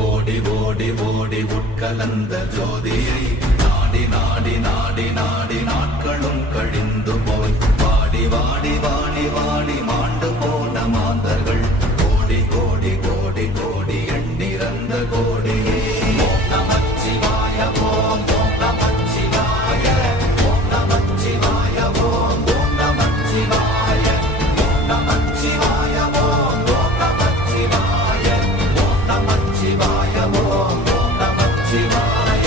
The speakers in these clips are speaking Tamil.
ஓடி ஓடி ஓடி உட்கலந்த ஜோதியை நாடி நாடி நாடி நாடி நாட்களும் கழிந்து போய் வாடி வாடி வாடி வாடி மாண்டு போன மாந்தர்கள் கோடி கோடி கோடி கோடி எண்ணிறந்த கோடியே ஓம் நமச்சிவாய ஓம் ஓம் நமச்சிவாய ஓம் நமச்சிவாய ஓம் ஓம் நமச்சிவாய ஓம் நமச்சிவாய ஓம் ஓம் நமச்சிவாய ஓம் நமச்சிவாய ஓம் ஓம் நமச்சிவாய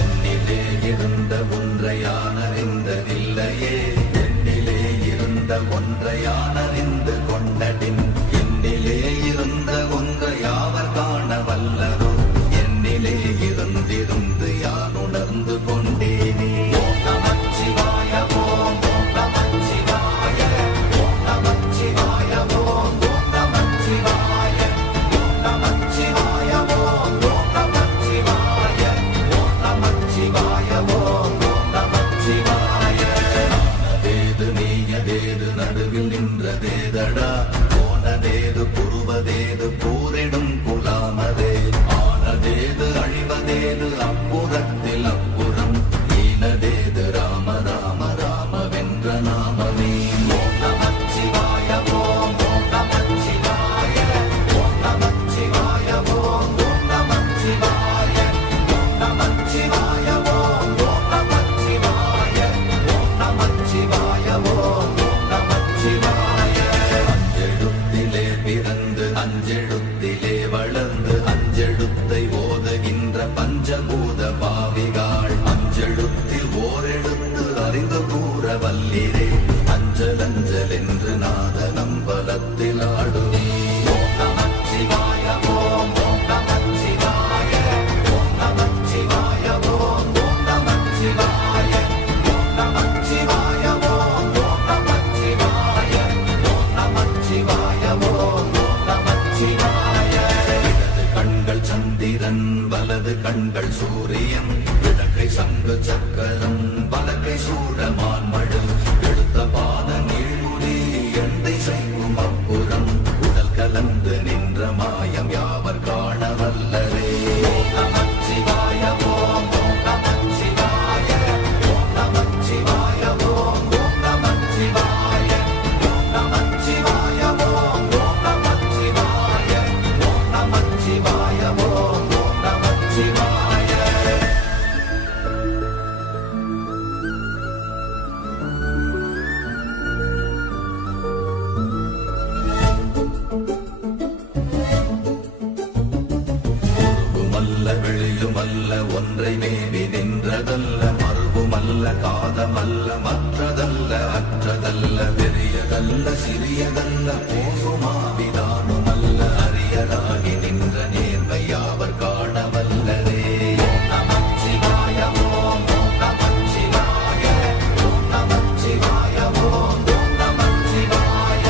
என்னிலே இருந்த ஒன்றையானறிந்ததில்லையே என்னிலே இருந்த ஒன்றையானறிந்து கொண்டடின் என்னிலே இருந்த ஒன்றை யாவர் காண வல்லரோ என்னிலே இருந்திருந்து யான் உணர்ந்து கொண்டேனே ஓம் நமச்சிவாய ஓம் ஓம் நமச்சிவாய ஓம் நமச்சிவாய ஓம் ஓம் நமச்சிவாய ஓம் நமச்சிவாய ஓம் ஓம் நமச்சிவாய ஓம் நமச்சிவாய ஓம் ஓம் நமச்சிவாய ஆனதேது நீயதேது நடுவில் நின்றதேதடா போனதேது புருவதேது போரிடும் குலாமதே ஆனதேது அழிவதேது அப்புறத்தில் அப்புறம் ஈனதேது ராம ராம ராம வென்ற நாமமே ஓம் நமச்சிவாய ஓம் ஓம் நமச்சிவாய ஓம் நமச்சிவாய ஓம் ஓம் நமச்சிவாய ஓம் நமச்சிவாய ஓம் ஓம் நமச்சிவாய ஓம் நமச்சிவாய ஓம் ஓம் நமச்சிவாய அஞ்செழுத்திலே பிறந்து அஞ்செழுத்திலே வளர்ந்து அஞ்செழுத்தை ஓதுகின்ற பஞ்சபூத பாவிகாள் அஞ்செழுத்தில் ஓரெழுத்து அறிந்து கூற வல்லிரே அஞ்சல் அஞ்சல் என்று நாத நம்பலத்தில் ஆடுவே ஓம் நமச்சிவாய ஓம் ஓம் நமச்சிவாய ஓம் நமச்சிவாய ஓம் ஓம் நமச்சிவாய ஓம் நமச்சிவாய ஓம் ஓம் நமச்சிவாய ஓம் நமச்சிவாய ஓம் ஓம் நமச்சிவாய இடது கண்கள் சந்திரன் வலது கண்கள் சூரியன் இடக்கை சங்கு சக்கரம் வலக்கை சூடமான் மழு எடுத்த பாத நீழ்முடி எந்தை செய்யும் அப்புறம் உடல் கலந்து நின்ற மாயம் யாவர் காண வல்லரே ஓம் நமச்சிவாய ஓம் ஓம் நமச்சிவாய ஓம் நமச்சிவாய ஓம் ஓம் நமச்சிவாய ஓம் நமச்சிவாய ஓம் ஓம் நமச்சிவாய ஓம் நமச்சிவாய ஓம் ஓம் நமச்சிவாய மல்ல வெளியுமல்ல ஒன்றை மேவி நின்றதல்ல மறுவுமல்ல காதமல்ல மற்றதல்ல அற்றதல்ல பெரியதல்ல சிறியதல்ல போகுமாவிதானுமல்ல அரியராகி நின்ற நேர்மை யாவர் காண வல்லரே ஓம் நமச்சிவாய ஓம் ஓம் நமச்சிவாய ஓம் நமச்சிவாய ஓம் ஓம் நமச்சிவாய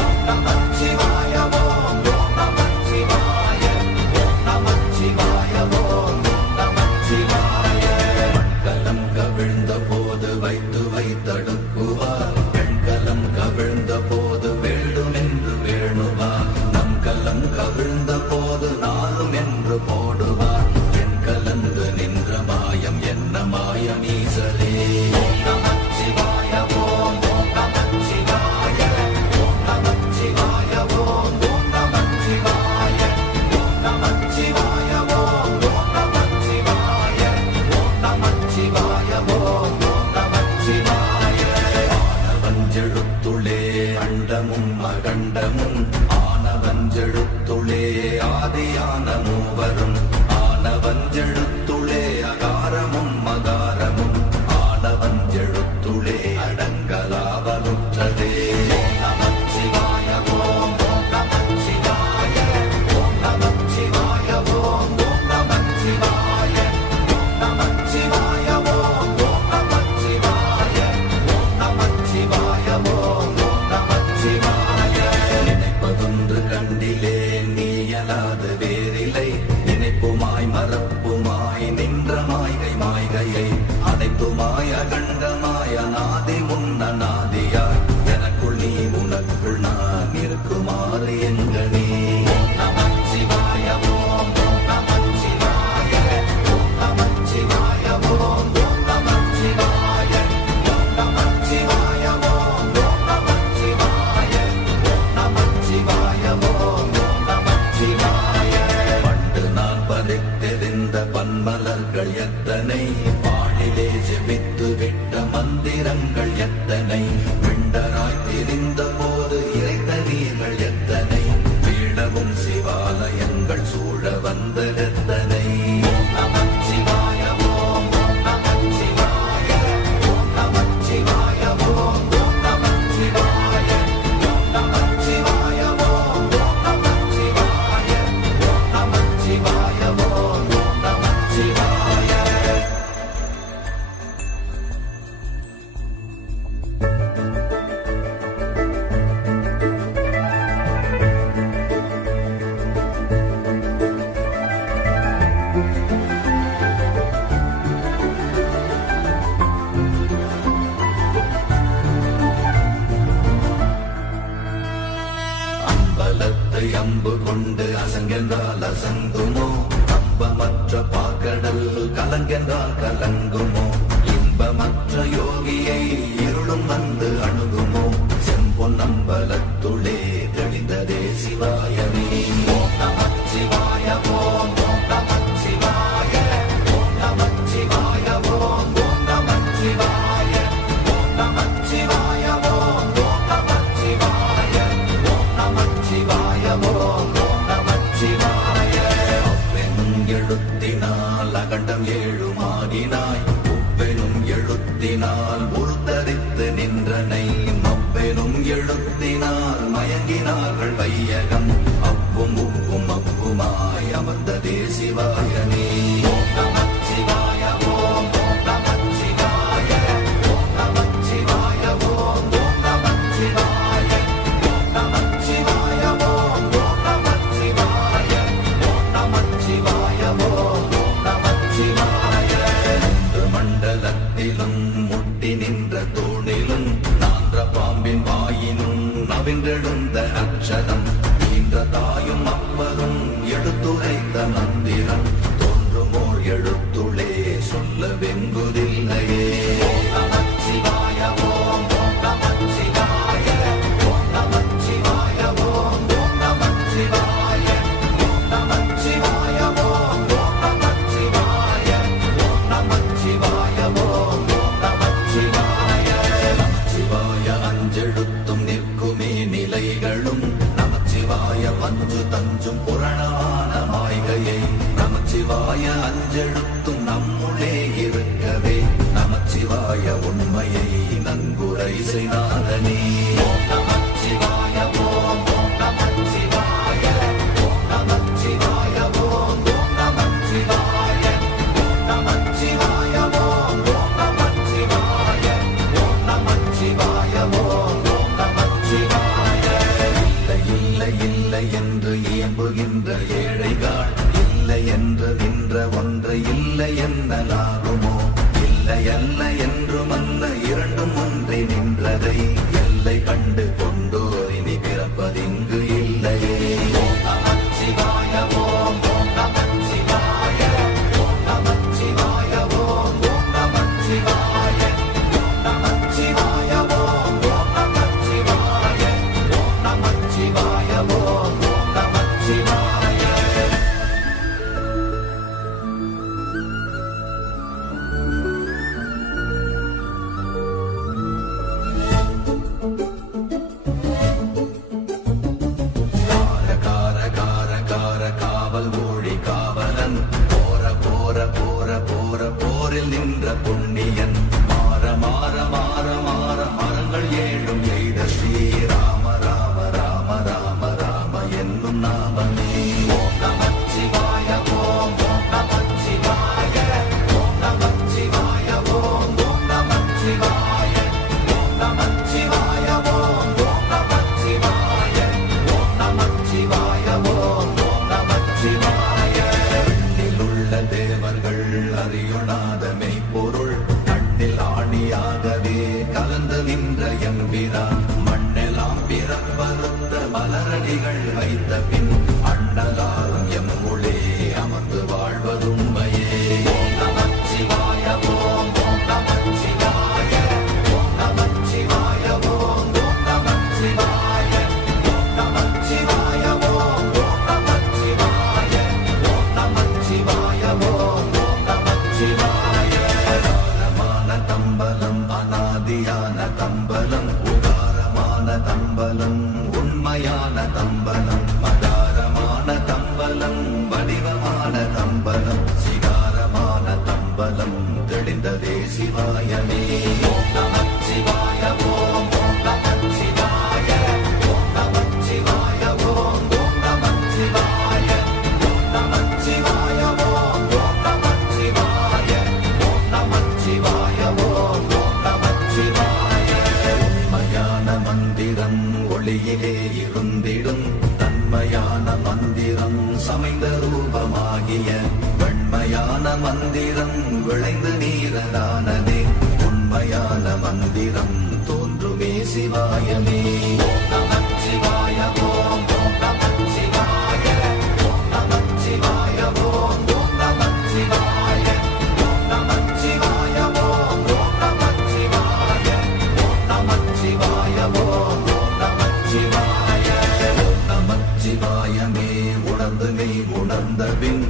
ஓம் நமச்சிவாய ஓம் ஓம் நமச்சிவாய ஓம் நமச்சிவாய ஓம் ஓம் நமச்சிவாய மண்கலம் கவிழ்ந்த போது வைத்து வைத்தடுக்குவார் பெண்கலம் கவிழ்ந்த போது வேண்டும் என்று வேணுவார் நம் கலம் கவிழ்ந்த போது நாளும் என்று போடுவார் பெண் கலந்து நின்ற மாயம் என்ன மாயம் ஈசரே ஓம் நமச்சிவாய ஓம் ஓம் நமச்சிவாய ஓம் நமச்சிவாய ஓம் ஓம் நமச்சிவாய ஓம் நமச்சிவாய ஓம் ஓம் நமச்சிவாய ஓம் நமச்சிவாய ஓம் ஓம் நமச்சிவாய ஆனவஞ்செழுத்துளே அண்டமும் அகண்டமும் ஆனவஞ்செழுத்துளே ஆதியான மூவரும் ஆனவஞ்செழுத்துளே அகாரமும் மகாரமும் ஆனவஞ்செழுத்துளே அடங்கலாவலுற்றதே ஓம் நமச்சிவாய ஓம் ஓம் நமச்சிவாய ஓம் நமச்சிவாய ஓம் ஓம் நமச்சிவாய ஓம் நமச்சிவாய ஓம் ஓம் நமச்சிவாய ஓம் நமச்சிவாய ஓம் ஓம் நமச்சிவாய நினைப்பதொன்று கண்டிலே நீயலாது வேறில்லை நினைப்புமாய் மறப்புமாய் நின்ற மாய்கை மாய்கையை அனைத்துமாய் அகண்டமாய் அநாதி முன்ன நாதியாய் எனக்குள் நீ உனக்குள் நான் இருக்குமாறு எங்கனே ஓம் நமச்சிவாய ஓம் ஓம் ஆலயங்கள் சூழ வந்ததனை ஓம் நமச்சிவாய ஓம் நமச்சிவாய ஓம் நமச்சிவாய ஓம் நமச்சிவாய ஓம் நமச்சிவாய ஓம் நமச்சிவாய ஓம் நமச்சிவாய ஓம் நமச்சிவாய. அம்பலத்தை அம்பு கொண்டு அசங்கென்றால் அசங்குமோ அம்பமற்ற பாக்கடல் கலங்கென்றால் கலங்குமோ இன்பமற்ற யோகியை இருளும் வந்து அணுகுமோ செம்பொன்னம்பலத்துளே தெளிந்ததே சிவாயமே ஓம் நமச்சிவாய ஓம் நமச்சிவாய ஓம் நமச்சிவாய ஓம் நமச்சிவாய ஓம் நமச்சிவாய ஓம் நமச்சிவாய ஓம் நமச்சிவாய ஓம் நமச்சிவாய. அவ்வெனும் எழுத்தினால் அகண்டம் ஏழுமாகினாய் உவ்வெனும் எழுத்தினால் உருத்தரித்து நின்றனை மவ்வெனும் எழுத்தினால் மயங்கினார்கள் வையகம் அவ்வும் உவ்வும் அவ்வுமாய் அமர்ந்ததே சிவாயனே ஓம் நமச்சிவாய ஓம் நமச்சிவாய ஓம் நமச்சிவாய ஓம் நமச்சிவாய ஓம் நமச்சிவாய ஓம் நமச்சிவாய ஓம் நமச்சிவாய ஓம் நமச்சிவாய. மூன்று மண்டலத்திலும் முட்டி நின்ற தூணிலும் நான்ற பாம்பின் வாயினும் நவின்றெழுந்த அக்ஷரம் ஈன்ற தாயும் அப்பரும் எடுத்துரைத்த மந்திரம் தோன்றுமோர் எழுத்துளே சொல்ல வெங்குதில்லையே ஓம் நமச்சிவாய ஓம் நமச்சிவாய ஓம் நமச்சிவாய ஓம் நமச்சிவாய ஓம் நமச்சிவாய ஓம் நமச்சிவாய ஓம் நமச்சிவாய ஓம் நமச்சிவாய. நமச்சிவாய அஞ்செழுத்தும் நிற்குமே நிலைகளும் நமச்சிவாய மஞ்சு தஞ்சும் புரணமான மாய்கையை நமச்சிவாய அஞ்செழுத்தும் நம்முளே இருக்கவே நமச்சிவாய உண்மையை நன்குரை செய்நாதனே ஓம் நமச்சிவாய ஓம் நமச்சிவாய ஓம் நமச்சிவாய ஓம் நமச்சிவாய ஓம் நமச்சிவாய ஓம் நமச்சிவாய ஓம் நமச்சிவாய ஓம் நமச்சிவாய. இல்லை இல்லை இல்லை என்று இயம்புகின்ற ஏழைகள் இல்லை என்று நின்ற ஒன்றை இல்லை என்னலாகுமோ இல்லை அல்ல என்று மன்ன இரண்டும் ஒன்றை நின்றதை எல்லை கண்டு கொண்டோர் இனி பிறப்பதிங்கு இல்லையே ஓம் நமச்சிவாய ஓம் நமச்சிவாய ஓம் நமச்சிவாய ஓம் நமச்சிவாய ஓம் நமச்சிவாய ஓம் நமச்சிவாய ஓம் நமச்சிவாய ஓம் நமச்சிவாய. காவல் மொழி காவலன் போற போற போற போற போரில் நின்ற புண்ணியன் மாற மாற மாற மாற மரங்கள் ஏழும் எய்த ஸ்ரீராம ராம ராம ராம ராம என்னும் நாமமே ஓம் நமச்சிவாய ஓம் நமச்சிவாய ஓம் நமச்சிவாய ஓம் நமச்சிவாய ஓம் நமச்சிவாய ஓம் நமச்சிவாய ஓம் நமச்சிவாய ஓம் நமச்சிவாய. தேவர்கள் அறியொணாத மெய்ப்பொருள் கண்ணில் ஆணியாகவே அம்பலம் வடிவமான தம்பலம் சிகாரமான தம்பலம் தெளிந்ததே சிவாயமே ஓம் நமச்சிவாய ஓம் ஓம் நமச்சிவாய ஓம் நமச்சிவாய ஓம் ஓம் நமச்சிவாய ஓம் நமச்சிவாய ஓம் ஓம் நமச்சிவாய ஓம் நமச்சிவாய ஓம் ஓம் நமச்சிவாய உண்மையான மந்திரம் ஒளியிலே இருந்திடும் தன்மையான மந்திரம் சமைந்த ரூபமாகிய வெண்மையான மந்திரம் விளைந்து நீரதானதே உண்மையான மந்திரம் தோன்றுமே சிவாயமே ஓம் நமச்சிவாய ஓம் ஓம் நமச்சிவாய ஓம் நமச்சிவாய ஓம் ஓம் நமச்சிவாய ஓம் நமச்சிவாய ஓம் ஓம் நமச்சிவாய ஓம் நமச்சிவாய ஓம் ஓம் நமச்சிவாய ஓம் நமச்சிவாயமே உணர்ந்து மெய் உணர்ந்த பின்